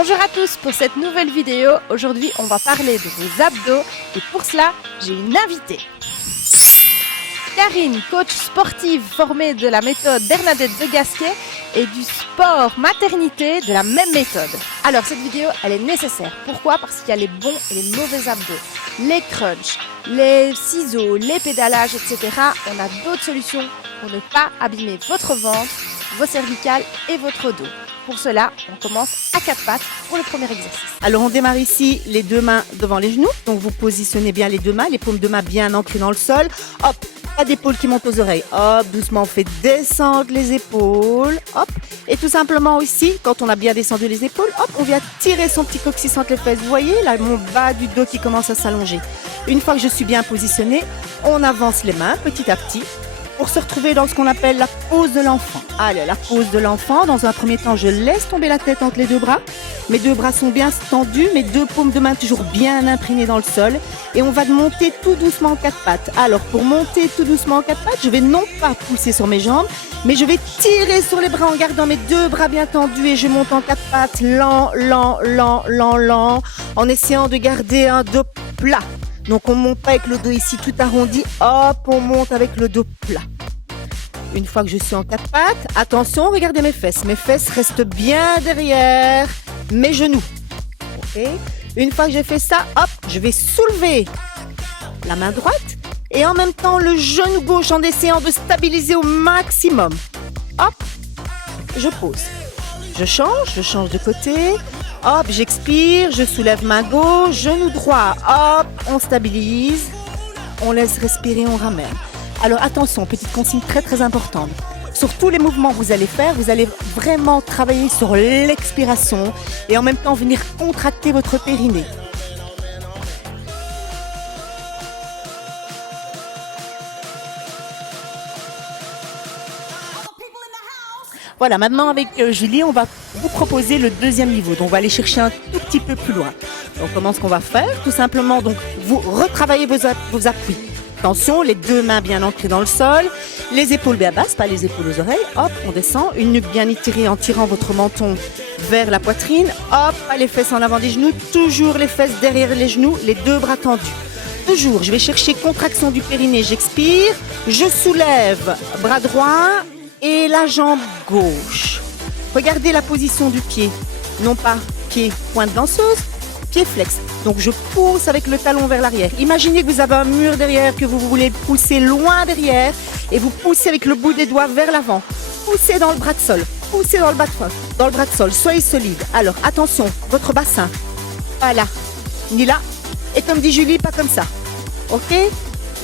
Bonjour à tous pour cette nouvelle vidéo. Aujourd'hui, on va parler de vos abdos et pour cela, j'ai une invitée. Karine, coach sportive formée de la méthode Bernadette de Gasquet et du sport maternité de la même méthode. Alors cette vidéo, elle est nécessaire. Pourquoi? Parce qu'il y a les bons et les mauvais abdos, les crunchs, les ciseaux, les pédalages, etc. On a d'autres solutions pour ne pas abîmer votre ventre, vos cervicales et votre dos. Pour cela, on commence à quatre pattes pour le premier exercice. Alors on démarre ici, les deux mains devant les genoux. Donc vous positionnez bien les deux mains, les paumes de main bien ancrées dans le sol. Hop, pas d'épaule qui monte aux oreilles. Hop, doucement on fait descendre les épaules. Hop, et tout simplement ici, quand on a bien descendu les épaules, hop, on vient tirer son petit coccyx entre les fesses. Vous voyez, là mon bas du dos qui commence à s'allonger. Une fois que je suis bien positionnée, on avance les mains petit à petit pour se retrouver dans ce qu'on appelle la pose de l'enfant. Allez, la pose de l'enfant, dans un premier temps, je laisse tomber la tête entre les deux bras. Mes deux bras sont bien tendus, mes deux paumes de main toujours bien imprégnées dans le sol. Et on va monter tout doucement en quatre pattes. Alors, pour monter tout doucement en quatre pattes, je vais non pas pousser sur mes jambes, mais je vais tirer sur les bras en gardant mes deux bras bien tendus et je monte en quatre pattes, lent, en essayant de garder un dos plat. Donc on monte pas avec le dos ici tout arrondi, hop, on monte avec le dos plat. Une fois que je suis en quatre pattes, attention, regardez mes fesses. Mes fesses restent bien derrière mes genoux. Ok. Une fois que j'ai fait ça, hop, je vais soulever la main droite et en même temps le genou gauche en essayant de stabiliser au maximum. Hop, je pose. Je change de côté. Hop, j'expire, je soulève main gauche, genou droit, hop, on stabilise, on laisse respirer, on ramène. Alors attention, petite consigne très importante. Sur tous les mouvements que vous allez faire, vous allez vraiment travailler sur l'expiration et en même temps venir contracter votre périnée. Voilà, maintenant avec Julie, on va vous proposer le deuxième niveau. Donc on va aller chercher un tout petit peu plus loin. Donc comment ce qu'on va faire? Tout simplement, donc vous retravaillez vos appuis. Attention, les deux mains bien ancrées dans le sol, les épaules bien basses, pas les épaules aux oreilles. Hop, on descend, une nuque bien étirée en tirant votre menton vers la poitrine. Hop, pas les fesses en avant des genoux, toujours les fesses derrière les genoux, les deux bras tendus. Toujours, je vais chercher contraction du périnée, j'expire, je soulève, bras droit et la jambe gauche. Regardez la position du pied, non pas pied pointe danseuse, pied flex. Donc je pousse avec le talon vers l'arrière. Imaginez que vous avez un mur derrière, que vous voulez pousser loin derrière et vous poussez avec le bout des doigts vers l'avant. Poussez dans le bras de sol, poussez dans le bras de sol, soyez solide. Alors attention, votre bassin, pas là, ni là. Et comme dit Julie, pas comme ça. Ok?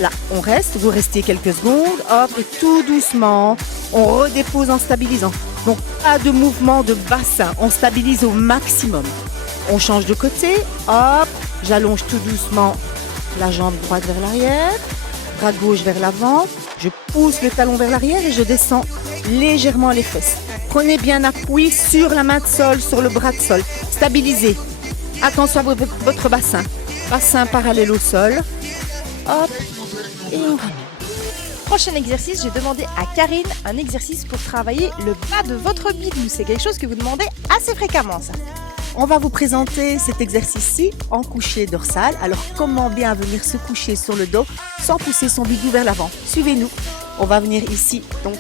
Là, on reste, vous restez quelques secondes, hop, et tout doucement, on redépose en stabilisant. Donc, pas de mouvement de bassin, on stabilise au maximum. On change de côté, hop, j'allonge tout doucement la jambe droite vers l'arrière, bras gauche vers l'avant, je pousse le talon vers l'arrière et je descends légèrement les fesses. Prenez bien appui sur la main de sol, sur le bras de sol, stabilisez. Attention à votre bassin parallèle au sol, hop, et on ramène. Prochain exercice, j'ai demandé à Karine un exercice pour travailler le bas de votre bidou. C'est quelque chose que vous demandez assez fréquemment, ça. On va vous présenter cet exercice-ci en coucher dorsal. Alors, comment bien venir se coucher sur le dos sans pousser son bidou vers l'avant? Suivez-nous. On va venir ici, donc,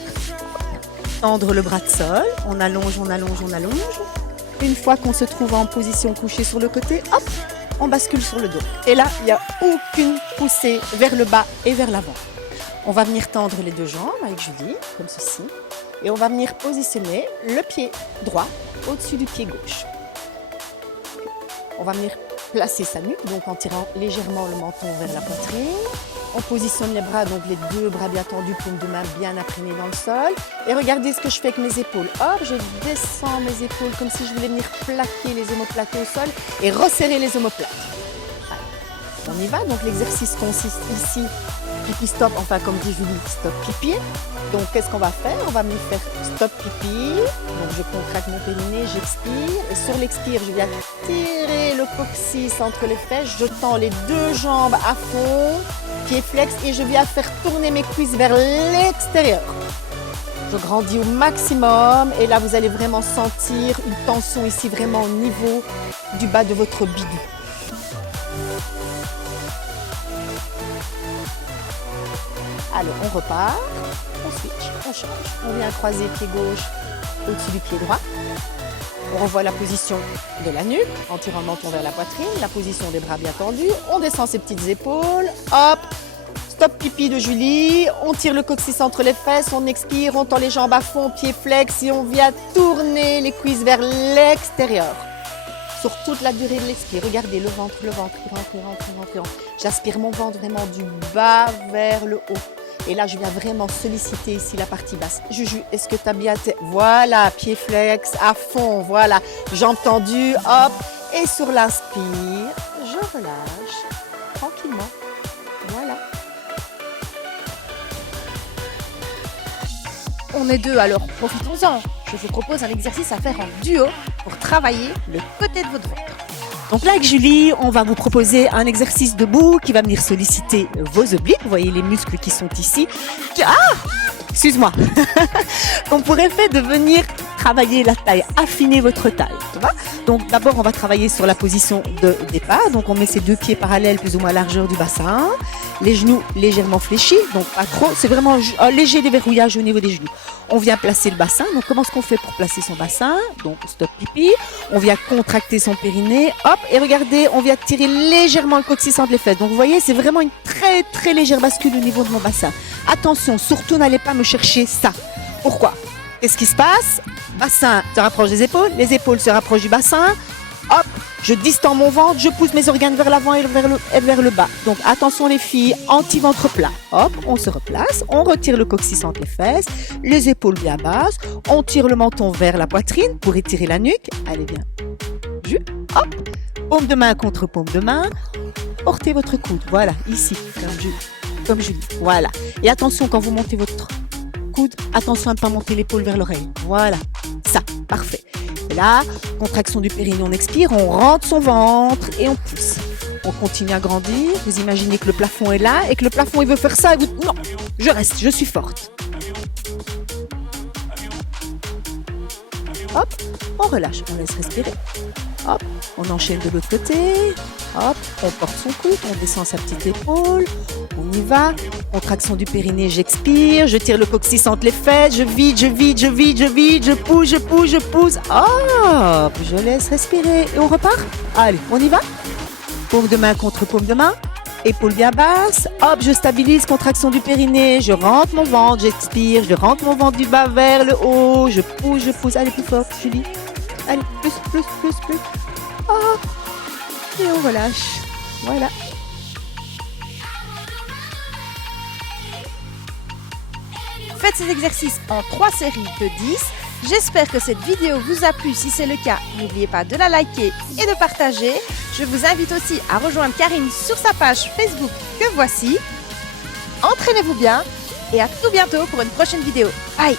tendre le bras de sol. On allonge. Une fois qu'on se trouve en position couchée sur le côté, hop, on bascule sur le dos. Et là, il n'y a aucune poussée vers le bas et vers l'avant. On va venir tendre les deux jambes avec Julie, comme ceci. Et on va venir positionner le pied droit au-dessus du pied gauche. On va venir placer sa nuque, donc en tirant légèrement le menton vers la poitrine. On positionne les bras, donc les deux bras bien tendus, paumes de main bien imprégnées dans le sol. Et regardez ce que je fais avec mes épaules. Hop, je descends mes épaules comme si je voulais venir plaquer les omoplates au sol et resserrer les omoplates. Allez, on y va. Donc l'exercice consiste ici, pipi stop, enfin comme dit Julie, stop pipi. Donc qu'est-ce qu'on va faire? On va venir faire stop pipi. Donc je contracte mon périnée, j'expire. Et sur l'expire, je viens tirer le coccyx entre les fesses. Je tends les deux jambes à fond, pied flex, et je viens faire tourner mes cuisses vers l'extérieur. Je grandis au maximum et là vous allez vraiment sentir une tension ici vraiment au niveau du bas de votre bidou. Alors on repart, on switch, on change. On vient croiser pied gauche au-dessus du pied droit. On revoit la position de la nuque en tirant le menton vers la poitrine, la position des bras bien tendus. On descend ses petites épaules, hop. Stop pipi de Julie, on tire le coccyx entre les fesses, on expire, on tend les jambes à fond, pieds flex et on vient tourner les cuisses vers l'extérieur. Sur toute la durée de l'expire, regardez le ventre, il rentre, il rentre. J'aspire mon ventre vraiment du bas vers le haut. Et là, je viens vraiment solliciter ici la partie basse. Juju, est-ce que tu as bien... Voilà, pieds flex à fond, voilà. Jambes tendues, hop. Et sur l'inspire, je relâche tranquillement. Voilà. On est deux, alors profitons-en. Je vous propose un exercice à faire en duo pour travailler le côté de votre ventre. Donc là, avec Julie, on va vous proposer un exercice debout qui va venir solliciter vos obliques. Vous voyez les muscles qui sont ici. Ah, excuse-moi. On pourrait faire de venir travailler la taille, affiner votre taille. Tu vois? Donc d'abord, on va travailler sur la position de départ. Donc on met ses deux pieds parallèles, plus ou moins à la largeur du bassin. Les genoux légèrement fléchis, donc pas trop. C'est vraiment un léger déverrouillage au niveau des genoux. On vient placer le bassin. Donc comment est-ce qu'on fait pour placer son bassin? Donc stop pipi. On vient contracter son périnée. Hop, et regardez, on vient tirer légèrement le coccyx entre les fesses. Donc vous voyez, c'est vraiment une très légère bascule au niveau de mon bassin. Attention, surtout n'allez pas me chercher ça. Pourquoi? Qu'est-ce qui se passe? Bassin se rapproche des épaules, les épaules se rapprochent du bassin. Hop, je distends mon ventre, je pousse mes organes vers l'avant et vers le bas. Donc attention les filles, anti-ventre plat. Hop, on se replace, on retire le coccyx entre les fesses, les épaules bien basses, on tire le menton vers la poitrine pour étirer la nuque. Allez bien. Hop, paume de main contre paume de main. Portez votre coude, voilà, ici, comme Julie. Voilà. Et attention quand vous montez votre coude, attention à ne pas monter l'épaule vers l'oreille. Voilà, ça, parfait. Et là, contraction du périnée, on expire, on rentre son ventre et on pousse. On continue à grandir. Vous imaginez que le plafond est là et que le plafond, il veut faire ça et vous... Non, je reste, je suis forte. Hop, on relâche, on laisse respirer. Hop, on enchaîne de l'autre côté. Hop, on porte son coude, on descend sa petite épaule. On y va. Contraction du périnée, j'expire. Je tire le coccyx entre les fesses. Je vide. Je pousse. Hop, je laisse respirer. Et on repart. Allez, on y va. Paume de main contre paume de main. Épaule bien basse. Hop, je stabilise. Contraction du périnée. Je rentre mon ventre. J'expire. Je rentre mon ventre du bas vers le haut. Je pousse. Allez, plus fort, Julie. Allez, plus. Hop. Et on relâche. Voilà. Faites ces exercices en 3 séries de 10. J'espère que cette vidéo vous a plu. Si c'est le cas, n'oubliez pas de la liker et de partager. Je vous invite aussi à rejoindre Karine sur sa page Facebook que voici. Entraînez-vous bien et à tout bientôt pour une prochaine vidéo. Bye!